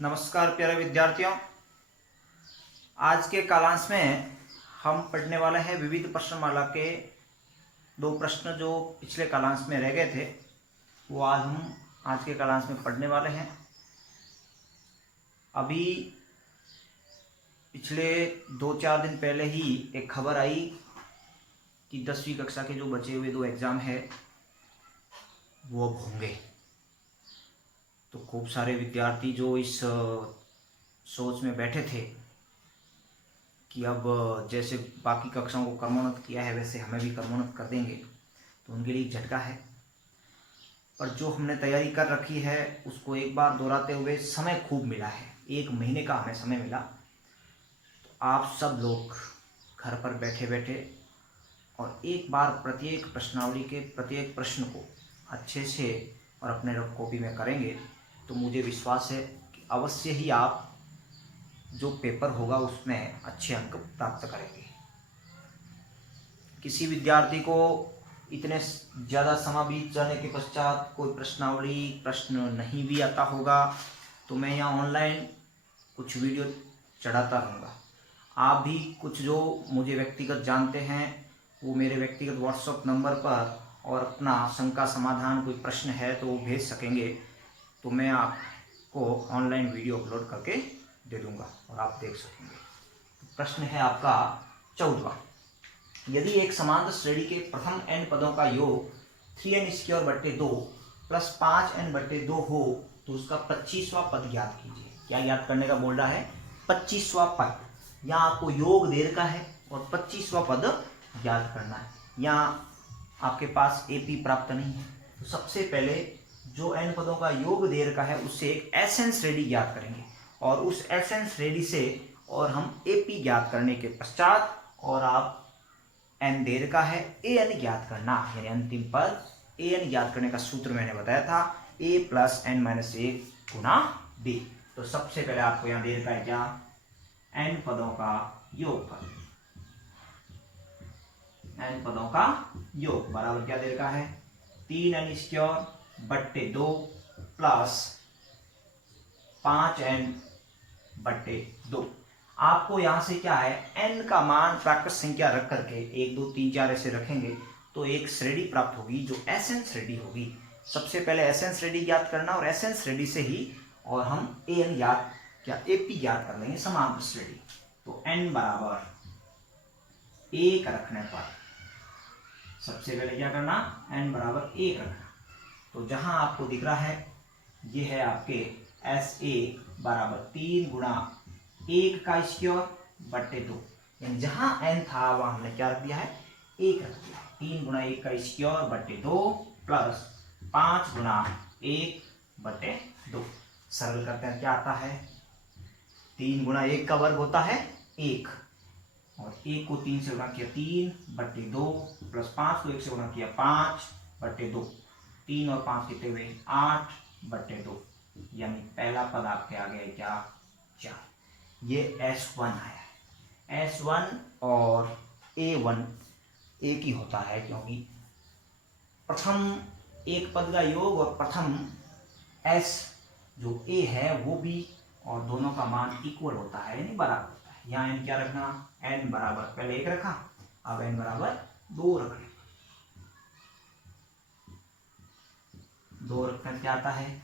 नमस्कार प्यारे विद्यार्थियों। आज के कालांश में हम पढ़ने वाले हैं विविध प्रश्नमाला के दो प्रश्न जो पिछले कालांश में रह गए थे, वो आज के कालांश में पढ़ने वाले हैं। अभी पिछले 2-4 दिन पहले ही एक खबर आई कि 10वीं कक्षा के जो बचे हुए 2 एग्ज़ाम है वो अब होंगे। तो खूब सारे विद्यार्थी जो इस सोच में बैठे थे कि अब जैसे बाकी कक्षाओं को क्रमोन्नत किया है वैसे हमें भी क्रमोन्नत कर देंगे, तो उनके लिए एक झटका है। पर जो हमने तैयारी कर रखी है उसको एक बार दोहराते हुए समय खूब मिला है, 1 महीने का हमें समय मिला। तो आप सब लोग घर पर बैठे बैठे और एक बार प्रत्येक प्रश्नावली के प्रत्येक प्रश्न को अच्छे से और अपने रफ कॉपी में करेंगे तो मुझे विश्वास है कि अवश्य ही आप जो पेपर होगा उसमें अच्छे अंक प्राप्त करेंगे। किसी विद्यार्थी को इतने ज़्यादा समय बीत जाने के पश्चात कोई प्रश्न नहीं भी आता होगा तो मैं यहाँ ऑनलाइन कुछ वीडियो चढ़ाता रहूँगा। आप भी कुछ जो मुझे व्यक्तिगत जानते हैं वो मेरे व्यक्तिगत व्हाट्सएप नंबर पर और अपना शंका समाधान कोई प्रश्न है तो वो भेज सकेंगे, तो मैं आपको ऑनलाइन वीडियो अपलोड करके दे दूंगा और आप देख सकेंगे। तो प्रश्न है आपका 14वां। यदि एक समांतर श्रेणी के प्रथम n पदों का योग 3n² प्लस 5n/2 हो तो उसका 25वां पद ज्ञात कीजिए। क्या ज्ञात करने का बोल रहा है? 25वां पद। यहाँ आपको योग दे रखा है और 25वां पद ज्ञात करना है। यहाँ आपके पास एपी प्राप्त नहीं है, तो सबसे पहले जो n पदों का योग दे रखा है उससे एक एसएन श्रेणी ज्ञात करेंगे और उस एसएन श्रेणी से और हम एपी ज्ञात करने के पश्चात और आप n दे रखा है an ज्ञात करना, यानी अंतिम पद an ज्ञात करने का सूत्र मैंने बताया था a + n-1 × b। तो सबसे पहले आपको यहाँ दे रखा है क्या? n पदों का योगफल, n पदों का योग बराबर क्या दे रखा है? 3n² plus 5n/2। आपको यहां से क्या है, n का मान प्राकृत संख्या रख करके 1 2 3 4 ऐसे रखेंगे तो एक श्रेणी प्राप्त होगी जो एसएन श्रेणी होगी। सबसे पहले एसएन श्रेणी ज्ञात करना और एसएन श्रेणी से ही और हम एन ज्ञात एपी ज्ञात कर लेंगे समांतर श्रेणी। तो n बराबर 1 रखने पर सबसे पहले क्या करना? n बराबर 1 रखना। तो जहां आपको दिख रहा है ये है आपके SA बराबर 3 × 1² 2, यानी जहां n था वहां हमने क्या रख दिया है? 1 रख दिया है। 3 × 1² 2 प्लस 5 × 1/2। सरल करते हैं क्या आता है? 3 × 1 का वर्ग होता है 1 और 1 को 3 से गुणा किया 3/2 प्लस 5 को 1 से गुणा किया 5/2। 3 और 5 कितने हुए? 8/2, यानी पहला पद आपके आ गया क्या? 4। ये S1 आया है। S1 और A1 एक ही होता है क्योंकि प्रथम एक पद का योग और प्रथम S जो A है वो भी और दोनों का मान इक्वल होता है यानी बराबर होता है। यहाँ n क्या रखना? n बराबर पहले 1 रखा, अब n बराबर 2 रखना। 2 रखना क्या आता है?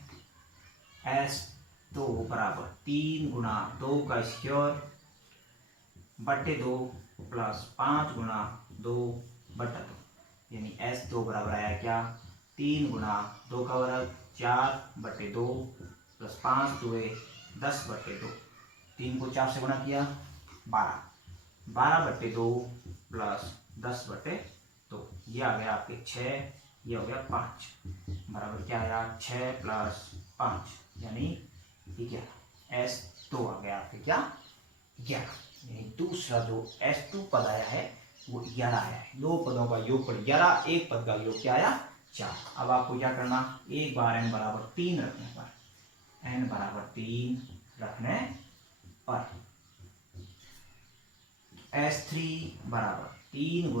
S2 बराबर 3 × 2² 2 प्लस 5 × 2/2, यानी S2 बराबर आया क्या? 3 × 2 का वर्ग 4/2 प्लस 5 2 10/2। 3 को 4 से गुणा किया 12/2 प्लस 10/2, ये आ गया आपके 6, ये हो गया 5 बराबर क्या आया? 6 + 5 यानी 11। S2 आ गया आपके क्या? 11। यानी दूसरा जो S2 पद आया है वो 11 आया है। 2 पदों का योग 11, एक पद का योग क्या आया? 4। अब आपको क्या करना? एक बार n बराबर 3 रखने पर n बराबर 3 रखने पर S3 बराबर 3 ×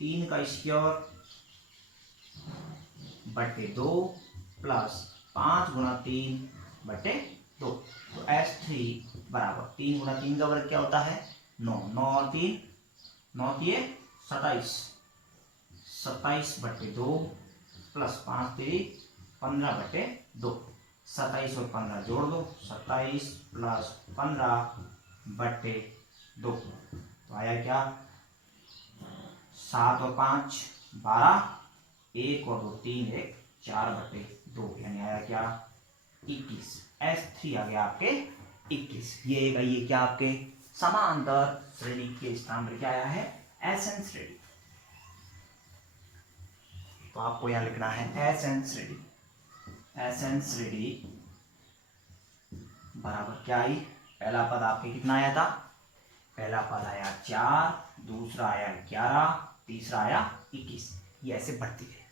3² 2 प्लस 5 × 3/2। S3 बराबर 3 गुना 3 का वर्ग क्या होता है 9, 9 और 3 9 किए 27, 27/2 प्लस 5 3 15/2, 27 और 15 जोड़ दो, 27 प्लस 15/2 तो आया क्या 7 और 5 12, 1 और 2 3 1 4/2 यानी आया क्या 21। S3 आ गया आपके 21। ये क्या आपके समांतर श्रेणी के स्थान पर क्या आया है SN श्रेणी। तो आपको यहां लिखना है SN श्रेणी। SN श्रेणी बराबर क्या आई, पहला पद आपके कितना आया था, पहला पद आया 4, दूसरा आया 11, तीसरा आया 21। ये ऐसे बढ़ती है।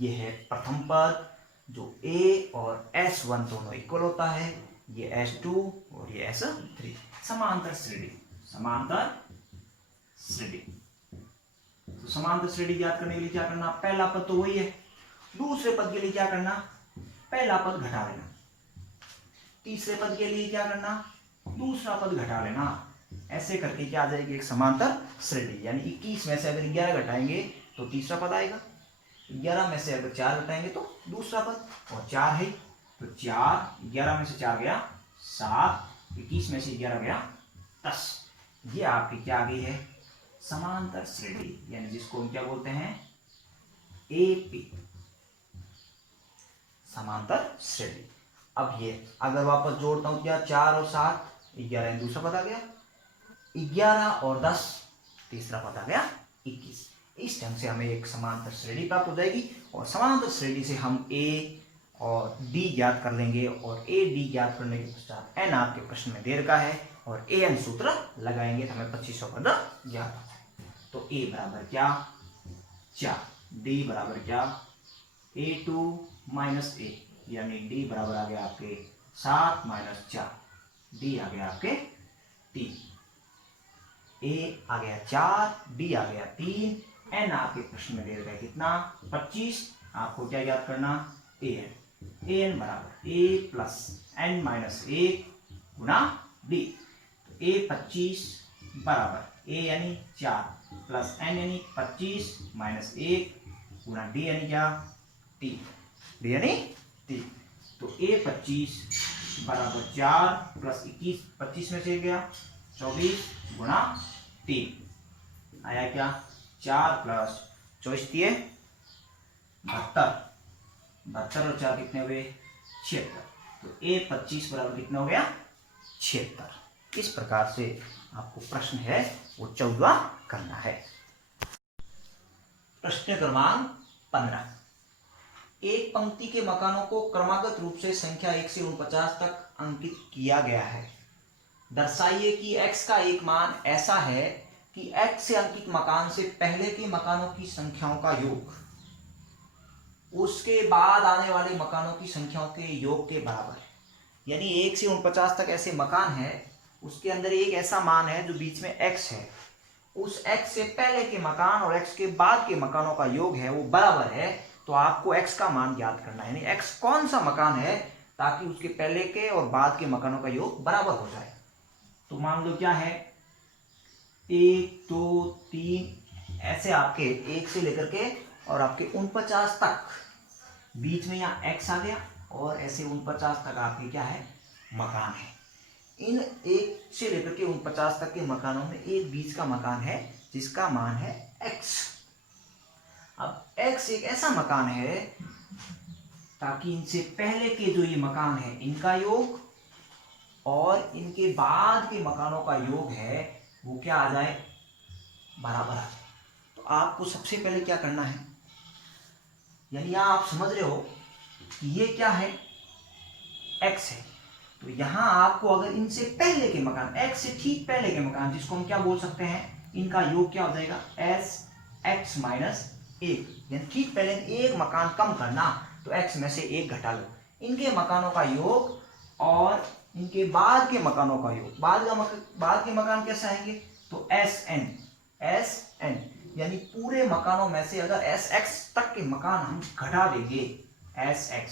ये है प्रथम पद जो A और S1 दोनों इक्वल होता है, ये S2 और ये S3। समांतर श्रेणी, समांतर श्रेणी। तो समांतर श्रेणी याद करने के लिए क्या करना, पहला पद तो वही है, दूसरे पद के लिए क्या करना, पहला पद घटा लेना, तीसरे पद के लिए क्या करना, दूसरा पद घटा लेना। ऐसे करके क्या आ जाएगी एक समांतर श्रेणी। यानी 21 में से अगर 11 घटाएंगे तो तीसरा पद आएगा, 11 में से अगर 4 घटाएंगे तो दूसरा पद, और 4 है तो 4, 11 में से 4 गया 7, 21 में से 11 गया 10। ये आपकी क्या आ गई है समांतर श्रेणी, यानी जिसको हम क्या बोलते हैं AP, समांतर श्रेणी। अब ये अगर वापस जोड़ता हूं क्या 4 और 7 11 दूसरा पद आ गया, 11 और 10 तीसरा पद आ गया 21। इस ढंग से हमें एक समांतर श्रेणी प्राप्त हो जाएगी, और समांतर श्रेणी से हम A और D ज्ञात कर लेंगे, और A D ज्ञात करने के पश्चात N आपके प्रश्न में दे रखा है, और AN सूत्र लगाएंगे तो हमें 2500 पद ज्ञात होता है। तो A बराबर क्या 4, D बराबर क्या A2 माइनस A, यानी D बराबर आ गया आपके 7 माइनस 4, D आ गया आपके 3, A आ गया 4, D आ गया 3, N आपके प्रश्न में दे रखा है कितना 25। आपको क्या याद करना AN बराबर A plus N minus 1 Guna D। तो A 25 बराबर A यानी 4 प्लस N यानी 25 माइनस 1 गुना D यानी क्या 3, D यानी 3। तो A 25 बराबर 4 प्लस 21, 25 में से गया 24 गुना 3 आया क्या 4 प्लस 24 दिए 72, 72 और 4 कितने हुए 76। तो A 25 बराबर कितना हो गया 76। इस प्रकार से आपको प्रश्न है वो 14वां करना है। प्रश्न क्रमांक 15, एक पंक्ति के मकानों को क्रमागत रूप से संख्या 1 से 49 तक अंकित किया गया है। दर्शाइए कि x का एक मान ऐसा है कि x से अंकित मकान से पहले के मकानों की संख्याओं का योग उसके बाद आने वाले मकानों की संख्याओं के योग के बराबर है। यानी 1 से 49 तक ऐसे मकान है, उसके अंदर एक ऐसा मान है जो बीच में x है, उस x से पहले के मकान और x के बाद के मकानों का योग है वो बराबर है। तो आपको x का मान ज्ञात करना है, यानी x कौन सा मकान है ताकि उसके पहले के और बाद के मकानों का योग बराबर हो जाए। तो मान लो क्या है 1 2 3 ऐसे आपके 1 से लेकर के और आपके 49 तक बीच में यहाँ x आ गया, और ऐसे 49 तक आपके क्या है मकान है। इन 1 से लेकर के 49 तक के मकानों में एक बीच का मकान है जिसका मान है x। अब x एक ऐसा मकान है ताकि इनसे पहले के जो ये मकान है इनका योग और इनके बाद के मकानों का योग है वो क्या आ जाए बराबर आ जाए। तो आपको सबसे पहले क्या करना है, यानी यहां आप समझ रहे हो कि ये क्या है x है, तो यहां आपको अगर इनसे पहले के मकान x से ठीक पहले के मकान जिसको हम क्या बोल सकते हैं इनका योग क्या हो जाएगा x माइनस 1, यानी ठीक पहले एक मकान कम करना तो x में से 1 घटा लो, इनके मकानों का योग और इनके बाद के मकानों का योग, बाद के मकान कैसे आएंगे तो SN, यानी पूरे मकानों में से अगर SX तक के मकान हम घटा देंगे SX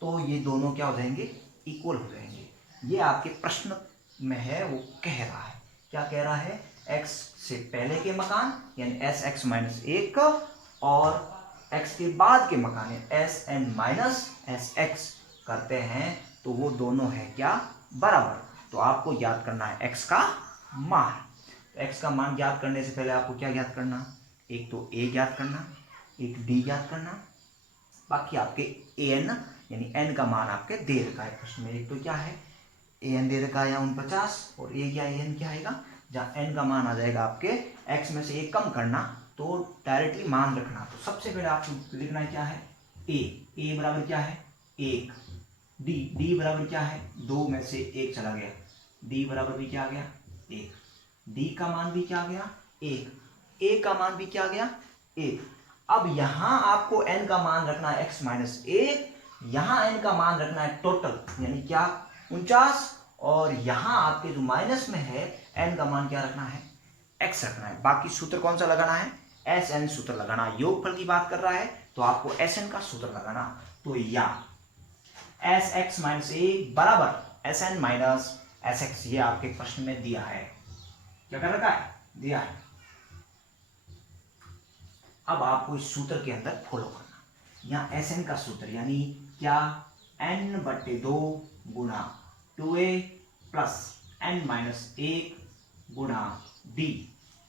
तो ये दोनों क्या हो जाएंगे इक्वल हो जाएंगे। ये आपके प्रश्न में है, वो कह रहा है, क्या कह रहा है, x से पहले के मकान यानी एस एक्स माइनस एक और x के बाद के मकान यानी S N minus S X करते हैं तो वो दोनों है क्या, बराबर। तो आपको याद करना है x का मान। तो x का मान ज्ञात करने से पहले आपको क्या ज्ञात करना, एक तो a ज्ञात करना, एक d ज्ञात करना, बाकी आपके an यानी n का मान आपके दे रखा है प्रश्न में। एक तो क्या है, an दे रखा है 49 और a क्या an क्या आएगा, जहाँ n का मान आ जाएगा आपके x में से एक कम करना तो डायरेक्टली मान रखना। तो सबसे पहले आपको लिखना है क्या है, a बराबर क्या है, एक, d बराबर क्या है, दो में से एक चला गया, d बराबर भी क्या आ गया, एक, d का मान भी क्या आ गया, एक, a का मान भी क्या आ गया, एक। अब यहां आपको n का मान रखना है x माइनस एक, यहां n का मान रखना है टोटल यानी क्या 49, और यहां आपके जो माइनस में है n का मान क्या रखना है, x रखना है। बाकी सूत्र कौन सा लगाना है, एस एन सूत्र लगाना। योगफल की बात कर रहा है तो आपको एस एन का सूत्र लगाना। तो या एस एक्स माइनस ए बराबर S N minus S X, ये आपके प्रश्न में दिया है, क्या कर रखा है, दिया है। अब आपको इस सूत्र के अंदर फॉलो करना, यहाँ एस एन का सूत्र यानी क्या, n बटे 2 गुना 2a प्लस n माइनस एक गुना d,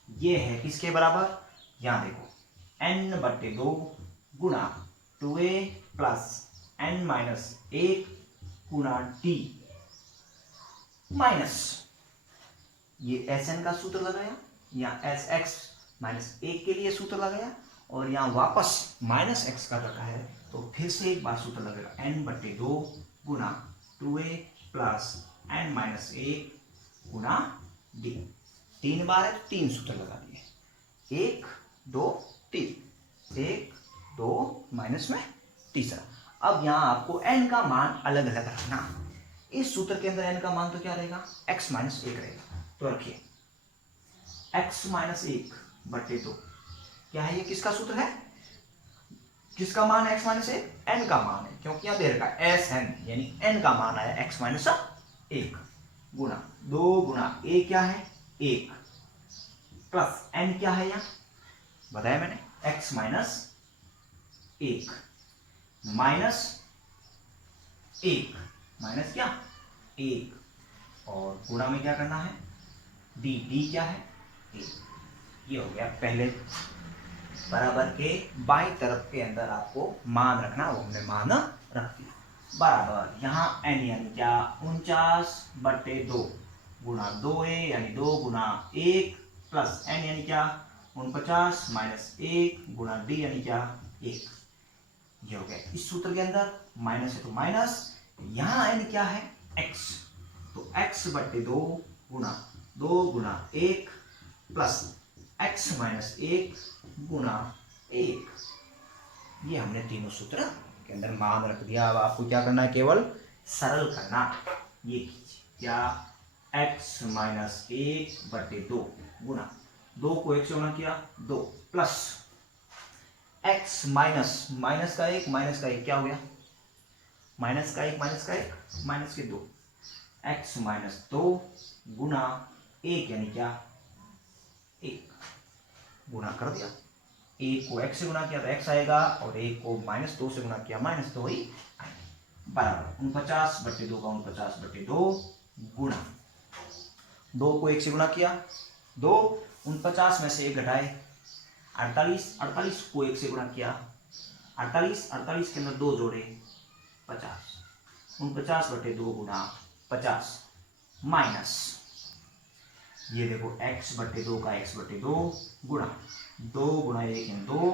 ये है किसके बराबर, यहां देखो n बटे 2 गुना 2a प्लस n माइनस एक गुना d माइनस, ये एस एन का सूत्र लगाया, यहाँ एस एक्स माइनस एक के लिए सूत्र लगाया और यहाँ वापस माइनस एक्स का रखा है तो फिर से एक बार सूत्र लगेगा, n बटे 2 गुना 2a प्लस n माइनस एक गुना d, तीन बार है, तीन सूत्र लगा दिए, एक दो तीन, एक दो माइनस में तीसरा। अब यहां आपको n का मान अलग अलग रखना, इस सूत्र के अंदर n का मान तो क्या रहेगा, x माइनस एक रहेगा, तो रखिए x माइनस एक बटे 2, क्या है ये, किसका सूत्र है, किसका मान है x माइनस एक, n का मान है, क्योंकि यहां दे रखा है एस एन यानी n का मान आया x माइनस एक गुना 2 गुना a क्या है, एक प्लस n क्या है, यहां बताया मैंने x माइनस एक माइनस एक, माइनस क्या, एक, और गुणा में क्या करना है, d क्या है, एक। ये हो गया पहले बराबर के बाई तरफ के अंदर आपको मान रखना, वो हमने मान रख दिया, बराबर यहाँ n यानी क्या 49 बटे 2 गुना 2a यानी 2 गुना 1 प्लस n यानी क्या 49 माइनस 1 गुना d यानी क्या 1, ये हो गया। इस सूत्र के अंदर माइनस है तो माइनस, यहाँ n क्या है x, तो x बटे 2 गुना 1 प्लस x माइनस 1 गुना 1, ये हमने तीनों सूत्र के अंदर मान रख दिया। अब आपको क्या करना है, केवल सरल करना, ये कीजिए क्या x माइनस 1 बटे 2 गुना 2 को 1 से गुणा किया 2 प्लस x माइनस माइनस का एक क्या हो गया, माइनस का एक माइनस के 2, x माइनस 2 गुना 1 यानी क्या 1, गुणा कर दिया, एक को x से गुणा किया तो x आएगा और एक को माइनस 2 से गुणा किया माइनस 2 ही आएगा, बराबर 49 बटे 2 का 49 बटे 2 गुणा 2 को 1 से गुणा किया 2, 49 में से 1 घटाए 48 को 1 से गुणा किया 48 के अंदर 2 जोड़े 50, 49 बटे 2 गुणा 50 माइनस, ये देखो x बटे 2 का x बटे 2 गुणा 2 गुणा 1 यानी 2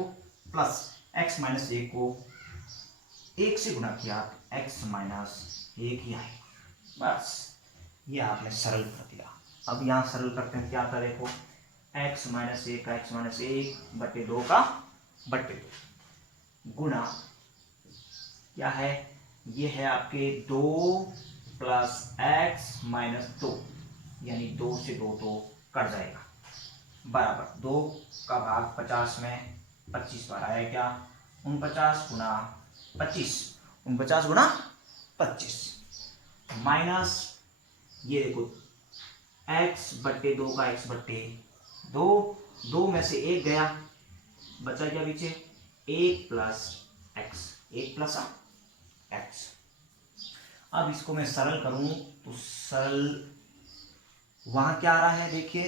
प्लस x माइनस 1 को 1 से गुणा किया x माइनस 1 ही आए, बस ये आपने सरल कर दिया। अब यहाँ सरल करते हैं, क्या आता है देखो x माइनस 1 का x माइनस 1 बटे 2 का बटे 2 गुणा क्या है, ये है आपके 2 प्लस x माइनस 2 यानी 2 से 2 तो कट जाएगा, बराबर 2 का भाग 50 में 25 बार आया क्या 49 गुना 25 माइनस ये देखो x बट्टे 2 का x बट्टे 2, 2 में से 1 गया, बचा क्या पीछे 1 प्लस x, 1 प्लस x। अब इसको मैं सरल करूं तो सरल वहां क्या आ रहा है, देखिए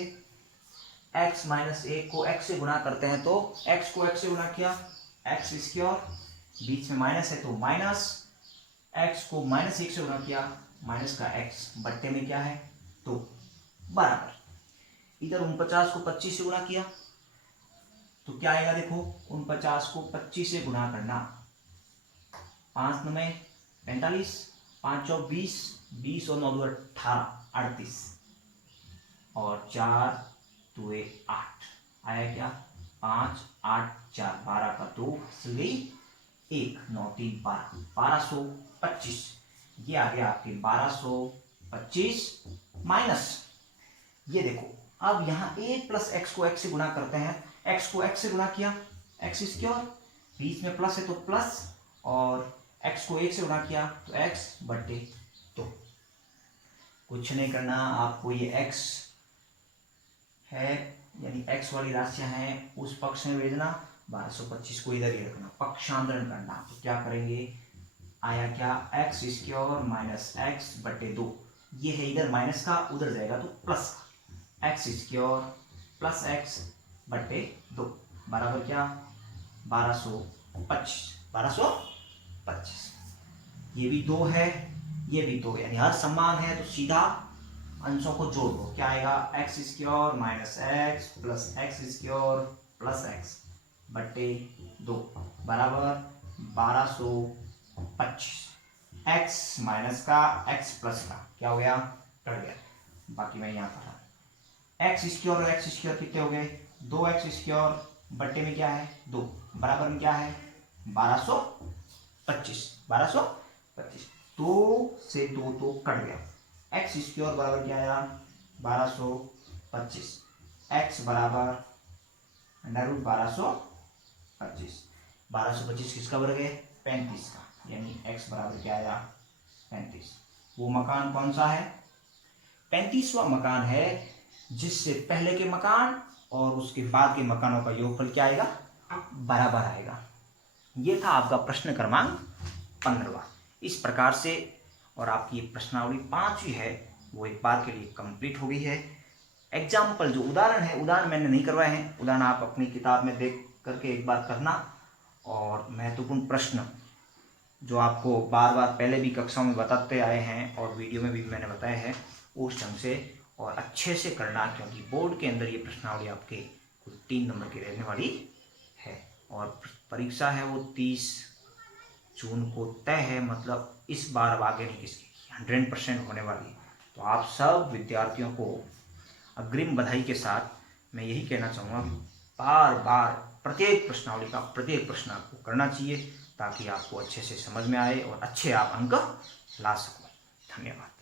x माइनस 1 को x से गुणा करते हैं तो x को x से गुणा किया x स्क्वायर, बीच में माइनस है तो माइनस, x को माइनस 1 से गुणा किया माइनस का x, बट्टे में क्या है तो बराबर, इधर 49 को 25 से गुणा किया तो क्या आएगा, देखो 49 को 25 से गुणा करना, 5 9 45, 5 चौ 20, 20 और 9 2 18, 38 और 4 2 8, आया क्या 5 8 4 12 का 2 गई 1 9 3 12, 1225, ये आ गया आपके 1225 माइनस, ये देखो अब यहाँ 1 प्लस एक्स को x से गुणा करते हैं, x को x से गुणा किया x स्क्वायर, बीच में प्लस है तो प्लस, और x को 1 से गुणा किया तो x बटे 2। कुछ नहीं करना आपको, ये x है यानी x वाली राशियां हैं उस पक्ष में भेजना, 1225 को इधर ही रखना, पक्षांतरण करना, तो क्या करेंगे, आया क्या x स्क्वायर माइनस x बटे 2, ये है इधर माइनस का, उधर जाएगा तो प्लस का, x स्क्वायर प्लस x बटे 2 बराबर क्या 1225, 1225, ये भी 2 है ये भी 2, यानी हर समान है तो सीधा अंशों को जोड़ दो, क्या आएगा x square minus x plus x square plus x बटे 2 बराबर 1225, x माइनस का x प्लस का क्या हो गया कट गया, बाकी मैं यहाँ पर x स्क्वायर और x स्क्वायर कितने हो गए 2x स्क्वायर बट्टे में क्या है 2 बराबर में क्या है 1225, 1225, 2 से 2 तो कट गया, x स्क्वायर बराबर क्या आया 1225, x बराबर अंडर रूट 1225, 1225 किसका वर्ग है 35 का, यानी x बराबर क्या आया 35। वो मकान कौन सा है 35वां मकान है जिससे पहले के मकान और उसके बाद के मकानों का योगफल क्या आएगा बराबर आएगा। ये था आपका प्रश्न क्रमांक 15। इस प्रकार से और आपकी प्रश्नावली 5वीं है वो एक बार के लिए कंप्लीट हो गई है। एग्जाम्पल जो उदाहरण है, उदाहरण मैंने नहीं करवाए हैं, उदाहरण आप अपनी किताब में देख करके एक बार करना, और महत्वपूर्ण प्रश्न जो आपको बार बार पहले भी कक्षाओं में बताते आए हैं और वीडियो में भी मैंने बताया है उस ढंग से और अच्छे से करना, क्योंकि बोर्ड के अंदर ये प्रश्नावली आपके कुल 3 नंबर की रहने वाली है और परीक्षा है वो 30 जून को तय है, मतलब इस बार अब आगे नहीं किसकी 100% होने वाली है। तो आप सब विद्यार्थियों को अग्रिम बधाई के साथ मैं यही कहना चाहूँगा कि बार बार प्रत्येक प्रश्नावली का प्रत्येक प्रश्न आपको करना चाहिए ताकि आपको अच्छे से समझ में आए और अच्छे आप अंक ला सको। धन्यवाद।